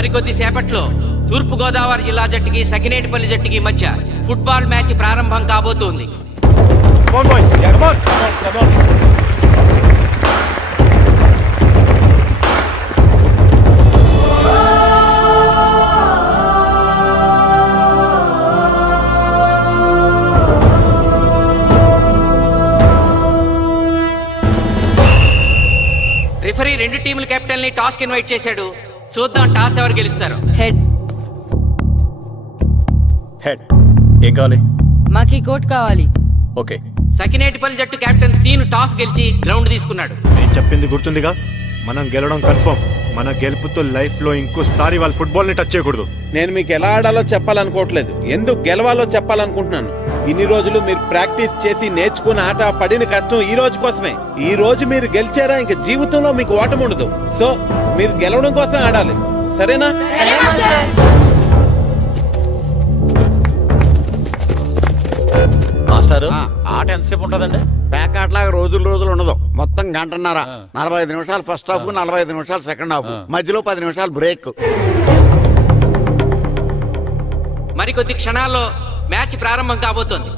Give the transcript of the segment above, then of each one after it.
మరికొద్ది సేపట్లో తూర్పుగోదావరి జిల్లా జట్టుకి సకినేటిపల్లి జట్టుకి మధ్య ఫుట్బాల్ మ్యాచ్ ప్రారంభం కాబోతోంది. రిఫరీ రెండు టీముల కెప్టెన్ ని టాస్ కి ఇన్వైట్ చేశాడు. చూద్దాం టాస్ ఎవరు గెలుస్తారు. హెడ్. హెడ్. ఏం కావాలి? మాకి కోట్ కావాలి. ఓకే. సకినేటిపల్లి జట్టు కెప్టెన్ సీను టాస్ గెలిచి గ్రౌండ్ తీసుకున్నాడు. నేను చెప్పింది గుర్తుందిగా, మనం గెలవడం కన్ఫర్మ్. మన గెలుపుతో లైఫ్ లో ఇంకోసారి వాళ్ళ ఫుట్బాల్ ని టచ్ చేయకూడదు. నేను మీకు ఎలా ఆడాలో చెప్పాలనుకోవట్లేదు, ఎందుకు గెలవాలో చెప్పాలనుకుంటున్నాను. ఇన్ని రోజులు మీరు ప్రాక్టీస్ చేసి నేర్చుకున్న ఆట పడిన కష్టం ఈ రోజు కోసమే. ఈ రోజు మీరు గెలిచారా ఇంక జీవితంలో మీకు ఓటమి ఉండదు. సో మీరు గెలవడం కోసం ఆడాలి, సరేనా? మాస్టారు, ఆట ఎంతసేపు ఉంటుందండి? పేకాట్లాగా రోజులు ఉండదు. మొత్తం గంటన్నర. 45 నిమిషాలు ఫస్ట్ హాఫ్, 45 నిమిషాలు సెకండ్ హాఫ్, మధ్యలో 10 నిమిషాలు బ్రేక్. మరికొద్ది క్షణాల్లో మ్యాచ్ ప్రారంభం కాబోతోంది.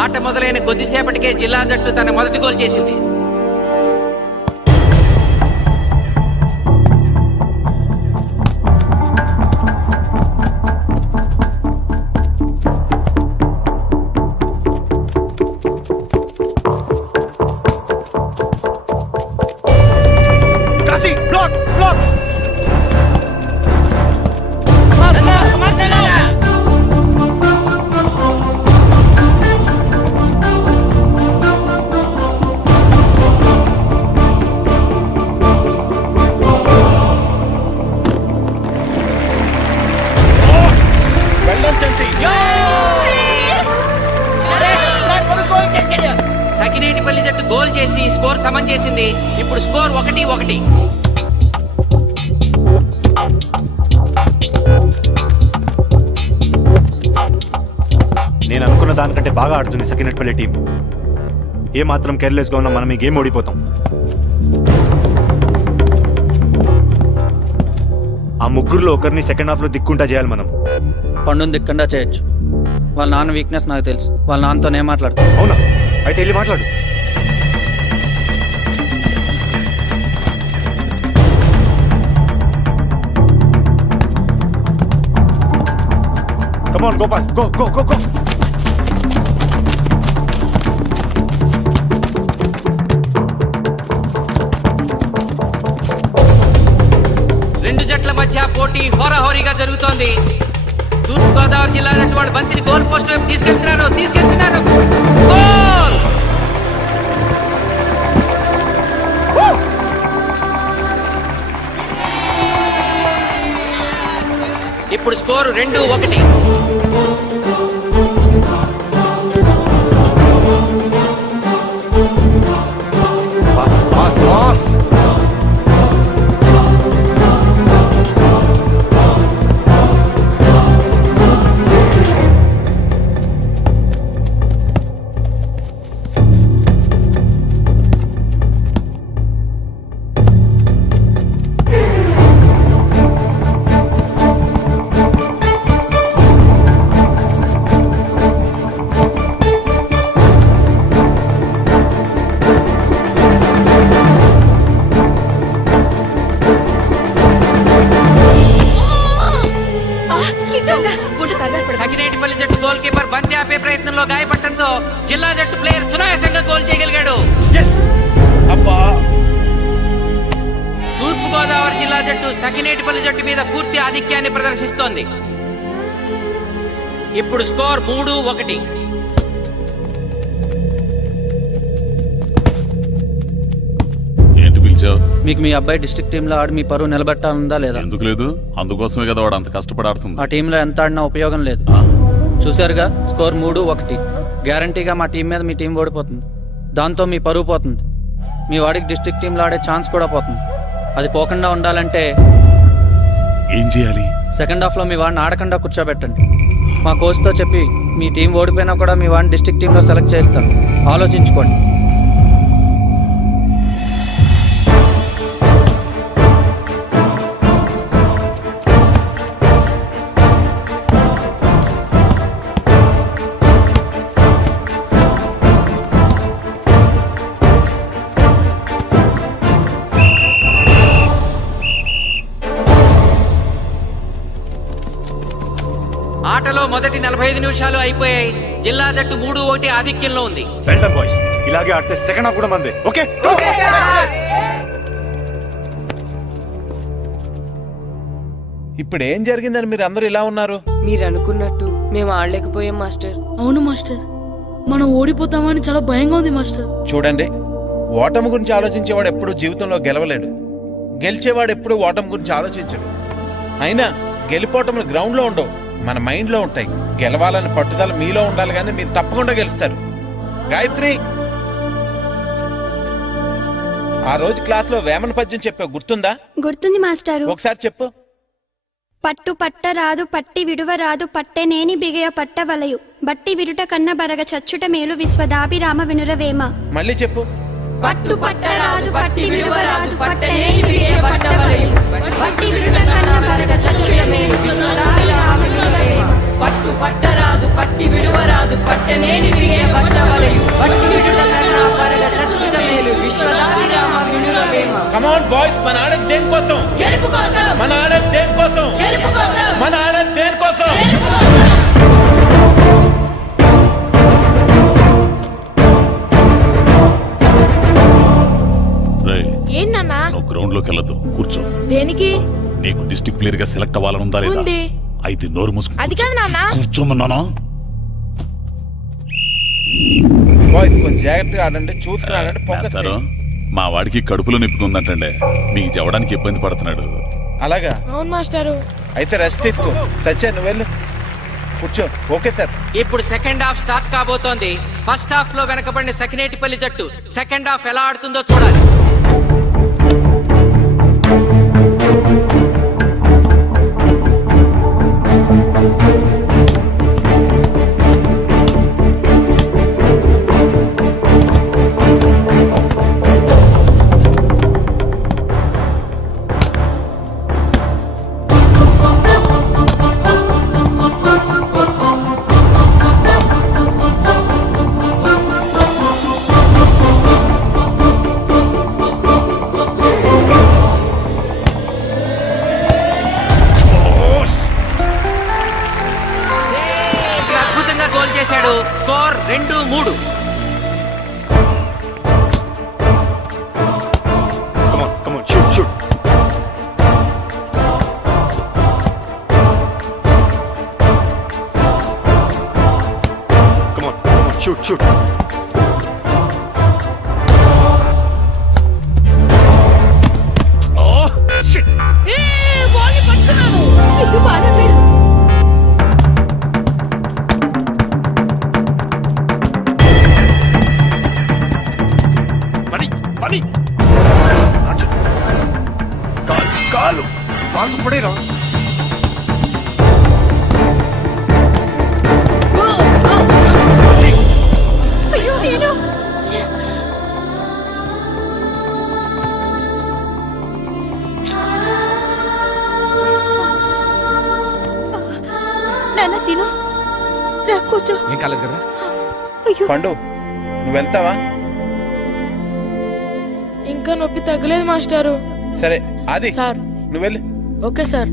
ఆట మొదలైన కొద్దిసేపటికే జిల్లా జట్టు తన మొదటి గోల్ చేసింది. సకినేటిపల్లి జట్టు గోల్ చేసి స్కోర్ సమం చేసింది. ఇప్పుడు స్కోర్ 1-1. నేను అనుకున్న దానికంటే బాగా ఆడుతుంది సకినేటిపల్లి టీం. ఏ మాత్రం కేర్లెస్ గా ఉన్నా మనం ఈ గేమ్ ఓడిపోతాం. ఆ ముగ్గురులో ఒకరిని సెకండ్ హాఫ్ లో దిక్కుంటా చేయాలి మనం. పండుని దిక్కుండా చేయొచ్చు. వాళ్ళ నాన్న వీక్నెస్ నాకు తెలుసు. వాళ్ళ నాన్నతోనే మాట్లాడతాను. అవునా? అయితే వెళ్ళి మాట్లాడు. Come on, Gopal. Go. రెండు జట్ల మధ్య పోటీ హోరాహోరీగా జరుగుతోంది. తూర్పుగోదావరి జిల్లా జట్టు వాళ్ళు బంతిని గోల్ పోస్ట్ వైపు తీసుకెళ్తున్నారు. గోల్! ఇప్పుడు స్కోరు 2-1. పాస్. సకినేటిపల్లి జట్టు గోల్ కీపర్ బంతి ఆపే ప్రయత్నంలో గాయపడటంతో జిల్లా జట్టు ప్లేయర్ సునాయాసంగా గోల్ చేయగలిగాడు. తూర్పుగోదావరి జిల్లా జట్టు సకినేటిపల్లి జట్టు మీద పూర్తి ఆధిక్యాన్ని ప్రదర్శిస్తోంది. ఇప్పుడు స్కోర్ 3-1. ఏంటి పిలిచావు? మీకు మీ అబ్బాయి డిస్ట్రిక్ట్ టీంలో ఆడి మీ పరువు నిలబెట్టాలందా లేదా? ఎందుకు లేదు? అందుకోసమే కదా వాడు అంత కష్టపడి ఆడుతుంది. ఆ టీంలో ఎంత ఆడినా ఉపయోగం లేదు. చూశారుగా, స్కోర్ 3-1. గ్యారంటీగా మా టీం మీద మీ టీం ఓడిపోతుంది. దాంతో మీ పరువు పోతుంది. మీ వాడికి డిస్ట్రిక్ట్ టీంలో ఆడే ఛాన్స్ కూడా పోతుంది. అది పోకుండా ఉండాలంటే ఏం చేయాలి? సెకండ్ హాఫ్లో మీ వాడిని ఆడకుండా కూర్చోబెట్టండి. మా కోచ్తో చెప్పి మీ టీం ఓడిపోయినా కూడా మీ వాడిని డిస్ట్రిక్ట్ టీంలో సెలెక్ట్ చేస్తాం. ఆలోచించుకోండి. ఆటలో మొదటి 45 నిమిషాలు అయిపోయాయి. జిల్లా జట్టు 3-1 ఆధిక్యంలో ఉంది. వెల్డన్ బాయ్స్, ఇలాగే ఆడితే సెకండ్ హాఫ్ కూడా మందే. ఓకే, ఇప్పుడు ఏం జరిగిందని మీరు అందరూ ఇలా ఉన్నారు? మీరు అనుకున్నట్టు మేము ఆడలేకపోయాం మాస్టర్. అవును మాస్టర్, మనం ఓడిపోతామని చాలా భయంగా ఉంది మాస్టర్. చూడండి, ఓటమి గురించి ఆలోచించేవాడు ఎప్పుడు జీవితంలో గెలవలేడు. గెలిచేవాడు ఎప్పుడు ఓటమి గురించి ఆలోచించడు. అయినా గెలిపోవటములు గ్రౌండ్లో ఉండవు, మన మైండ్లో ఉంటాయి. గెలవాలని పట్టుదల మీలో ఉండాలి, కానీ మీరు తప్పకుండా గెలుస్తారు. గాయత్రి, ఆ రోజు క్లాస్లో వేమన పద్యం చెప్పావు, గుర్తుందా? గుర్తుంది మాస్టారు. ఒకసారి చెప్పు. పట్టు పట్టరాదు పట్టి విడువరాదు పట్టెనేని బిగయ పట్టవలయు బట్టి విడుట కన్న బరగ చచ్చుట మేలు విశ్వదాభిరామ వినురవేమ. మళ్ళీ చెప్పు. పట్టు పట్టరాదు పట్టి విడువరాదు పట్టనేని బిగే పట్టవలయు బట్టి విడుట కన్న బరగ చచ్చుట మేలు విశ్వదాభిరామ వినురవేమ. పట్టు పట్టరాదు పట్టి విడువరాదు పట్టనేని బిగే పట్టవలయు బట్టి విడుట కన్న బరగ చచ్చుట మేలు విశ్వదాభిరామ వినురవేమ. కమ్ ఆన్ బాయ్స్, మన ఆడేది దేనికోసం? గెలుపు కోసం. మన ఆడేది దేనికోసం? గెలుపు కోసం. మన ఆడేది దేనికోసం? రేయ్, ఏంటన్నా? నువ్వు గ్రౌండ్ లోకి వెళ్ళొద్దు, కూర్చో. దేనికి? నీకు డిస్ట్రిక్ట్ ప్లేయర్ గా సెలెక్ట్ అవ్వాలనుందా లేదా? ఉంది. అయితే నోరు మూసుకుని అది కాదు నాన్న. కూర్చోమన్నానా? బాయ్స్ కొంచెం జాగ్రత్తగా ఆడండి, చూసుకుని ఆడండి, ఫోకస్ మాస్టారు, చేయండి. మా వాడికి కడుపులో నొప్పి ఉందంటండి, మీకు చెప్పడానికి ఇబ్బంది పడుతున్నాడు. అలాగా? అవును మాస్టారు. అయితే రెస్ట్ తీసుకో. సత్య, నువ్వు వెళ్ళు, కూర్చో. Okay sir. ఇప్పుడు సెకండ్ హాఫ్ స్టార్ట్ కాబోతోంది. ఫస్ట్ హాఫ్ లో వెనకబడిన సకినేటిపల్లి జట్టు సెకండ్ హాఫ్ ఎలా ఆడుతుందో చూడాలి. అద్భుతంగా గోల్ చేశాడు. Score 2-3. come on, shoot. Come on, shoot. Oh, shit. ఎందుకు బాధపడు? పని కాలు పడేరా. అయ్యో నేను నాన్న సీను రా కూర్చో. ఏం కాలేదు కదా? అయ్యో పండు, నువ్వు వెళ్తావా? ఇంకా నొప్పి తగ్గలేదు మాస్టారు. సరే, అది సార్. నువ్వు వెళ్ళు. Okay sir.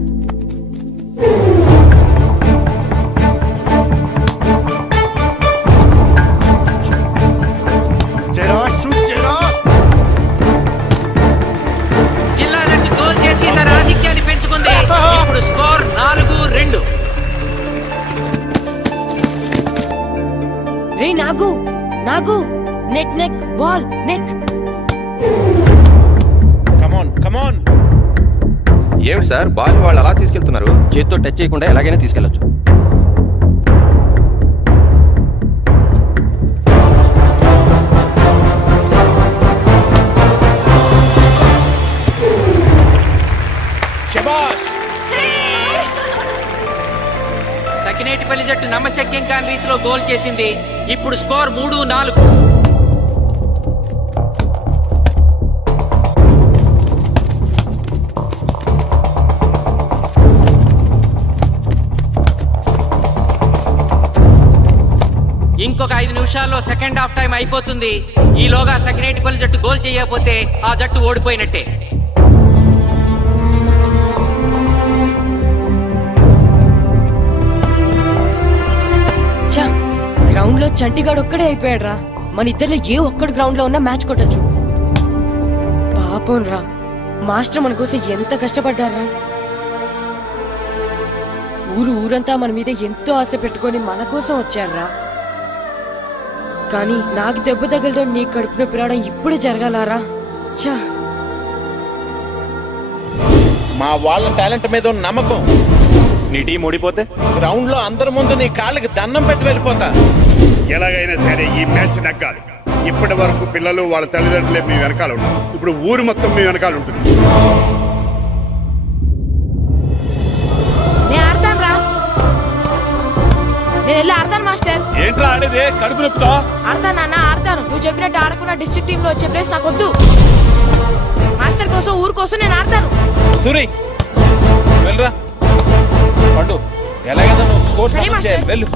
జిల్లా జట్టు గోల్ చేసి తన ఆధిక్యాన్ని ఆగు. నెక్ నెక్ బాల్ నెక్. Come on come on. ఏమిటి సార్ బాల్ వాళ్ళు అలా తీసుకెళ్తున్నారు? చేతితో టచ్ చేయకుండా ఎలాగైనా తీసుకెళ్లొచ్చు. శబాష్. సకినేటిపల్లి జట్టు నమ్మశక్యం కాని రీతిలో గోల్ చేసింది. ఇప్పుడు స్కోర్ 3-4. ఇంకొక 5 నిమిషాల్లో సెకండ్ హాఫ్ టైం అయిపోతుంది. ఈలోగా సకినేటిపల్లి జట్టు గోల్ చేయకపోతే ఆ జట్టు ఓడిపోయినట్టే. గ్రౌండ్ లో చంటిగాడు ఒక్కడే అయిపోయాడు రా. మన ఇద్దరిలో ఏ ఒక్కడు గ్రౌండ్ లో ఉన్నా మ్యాచ్ కొట్టచ్చు. పాపం రా, మాస్టర్ మన కోసం ఎంత కష్టపడ్డారా. ఊరంతా మన మీద ఎంతో ఆశ పెట్టుకొని మన కోసం వచ్చారా. కానీ నాకు దెబ్బ తగలడం, నీ కడుపున పిలవడం ఇప్పుడే జరగాలారా. చా, మా వాళ్ళ టాలెంట్ మీద ఉన్న నమ్మకం. నీ టీం ఓడిపోతే గ్రౌండ్ లో అందరి ముందు నీ కాళ్ళకి దండం పెట్టి వెళ్ళిపోతా. ఎలాగైనా సరే ఈ మ్యాచ్ నగ్గాలి. ఇప్పటి వరకు పిల్లలు వాళ్ళ తల్లిదండ్రులే మీ వెనకాల ఉంటారు. ఇప్పుడు ఊరు మొత్తం మీ వెనకాల ఉంటుంది. నేను ఆడతాను రా. నేను వెళ్ళి ఆడతాను మాస్టర్. ఏంట్రా ఆడేది? కడుపు నొప్పుతో ఆడతాను నాన్న, ఆడతాను. నువ్వు చెప్పినట్టు ఆడకున్న డిస్ట్రిక్ట్ టీమ్ లో వచ్చే ప్లేస్ నాకు వద్దు. మాస్టర్ కోసం, ఊరు కోసం నేను ఆడతాను. సూరి వెళ్ళరా. పండు ఎలాగైనా నువ్వు స్కోర్ సరే సమన్ మాస్టర్. చేయాలి. వెళ్ళు.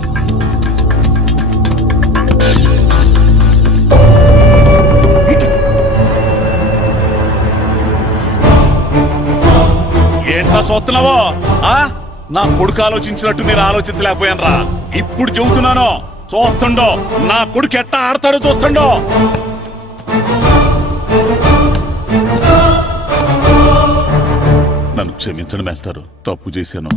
ఏంట్రా చూస్తున్నావో? నా కొడుకు ఆలోచించినట్టు నేను ఆలోచించలేకపోయాను రా. ఇప్పుడు చెబుతున్నాను, చూస్తుండో నా కొడుకు ఎట్టా ఆడతాడో చూస్తుండో. నన్ను క్షమించండి మేస్టారు, తప్పు చేశాను.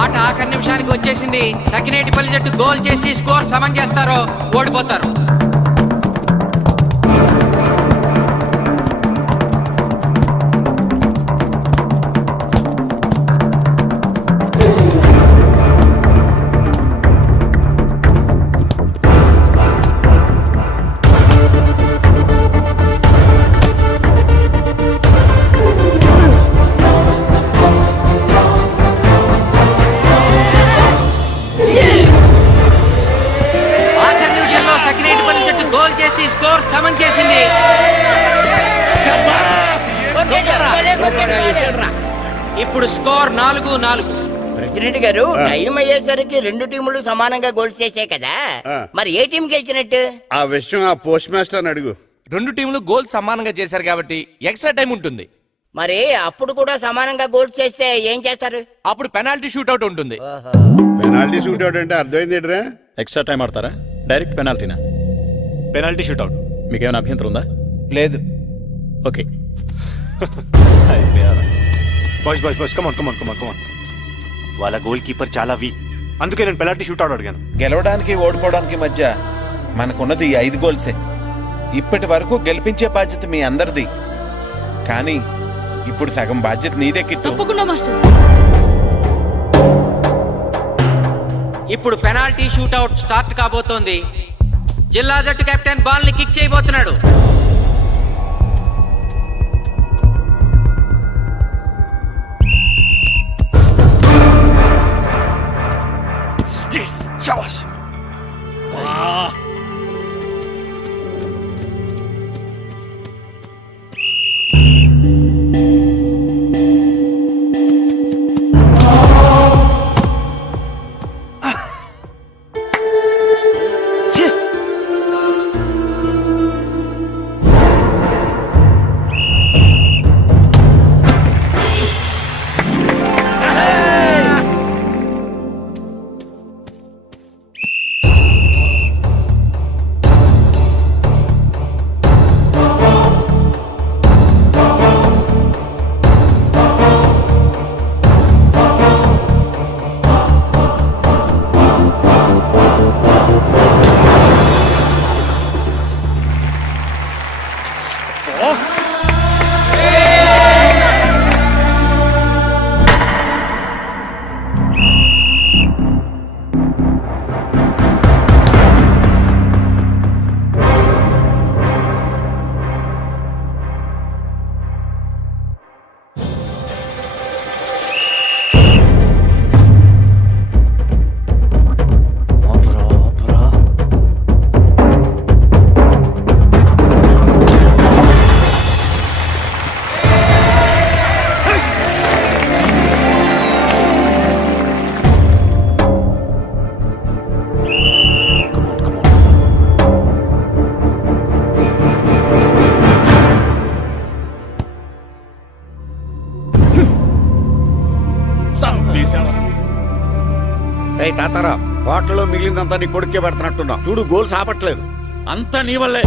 ఆట ఆఖరి నిమిషానికి వచ్చేసింది. సకినేటిపల్లి జట్టు గోల్ చేసి స్కోర్ సమం చేస్తారో ఓడిపోతారు. గోల్ చేసి స్కోర్ సమన్ చేసింది. ఇప్పుడు స్కోర్ 4-4. ప్రెసిడెంట్ గారు, టైం అయ్యేసరికి రెండు టీములు సమానంగా గోల్స్ చేసే కదా, మరి ఏ టీం గెలిచినట్టు? ఆ విషయం ఆ పోస్ట్ మాస్టర్ అడుగు. రెండు టీంలు గోల్ సమానంగా చేశారు కాబట్టి ఎక్స్ట్రా టైం ఉంటుంది. మరి అప్పుడు కూడా సమానంగా గోల్స్ చేస్తే ఏం చేస్తారు? అప్పుడు పెనాల్టీ షూట్అవుట్ ఉంటుంది. పెనాల్టీ షూట్అవుట్ అంటే అర్థమైంది ఏంట్రా? ఎక్స్ట్రా టైం ఆడతారా, డైరెక్ట్ పెనాల్టీనా? Penalty shootout. మీకేమైనా అభ్యంతరం ఉందా? లేదు. ఓకే. Boys come on. వాళ్ళ గోల్ కీపర్ చాలా వీక్, అందుకే నేను పెనాల్టీ షూట్అవుట్ అడిగాను. గెలవడానికి ఓడిపోవడానికి మధ్య మనకున్నది 5 గోల్సే. ఇప్పటి వరకు గెలిపించే బాధ్యత మీ అందరిది. కానీ ఇప్పుడు సగం బాధ్యత నీదే కిట్టు. తప్పకుండా మాస్టర్. ఇప్పుడు పెనాల్టీ షూట్అవుట్ స్టార్ట్ కాబోతోంది. జిల్లా జట్టు కెప్టెన్ బాల్ ని కిక్ చేయబోతున్నాడు. ఏయ్ తాతారా, హోటల్లో మిగిలిందంతా నీ కొడుకే పెడుతున్నట్టున్నావు. చూడు గోల్స్ ఆపట్లేదు. అంతా నీ వల్లే.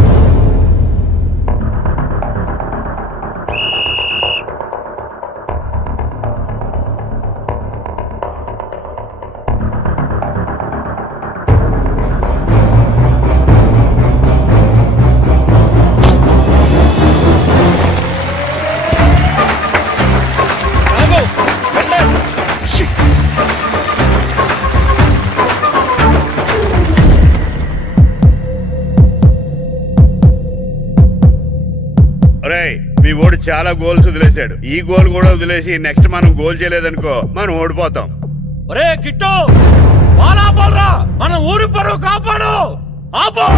మీ ఓడి చాలా గోల్స్ వదిలేశాడు. ఈ గోల్ కూడా వదిలేసి నెక్స్ట్ మనం గోల్ చేయలేదనుకో మనం ఓడిపోతాం. ఒరే కిట్టు, బాల్ ఆపాలరా, మన ఊరి పరువు కాపాడు. ఆపో.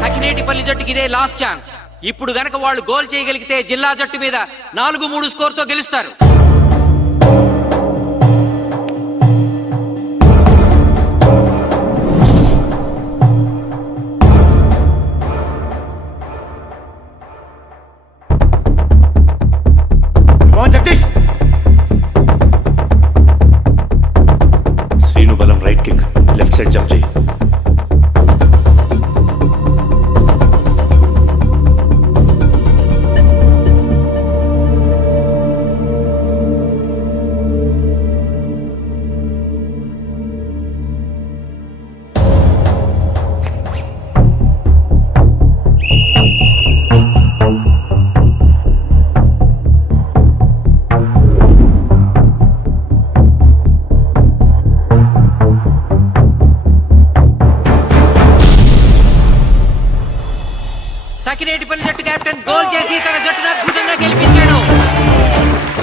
సకినేటిపల్లి జట్టుకి ఇదే లాస్ట్ ఛాన్స్. ఇప్పుడు గనక వాళ్ళు గోల్ చేయగలిగితే జిల్లా జట్టు మీద 4-3 స్కోర్ తో గెలుస్తారు. జగదీష్, శ్రీను బలం right kick, left side jump చేయి. సకినేటిపల్లి జట్టు కెప్టెన్ గోల్ చేసి తన జట్టును అద్భుతంగా గెలిపించాడు.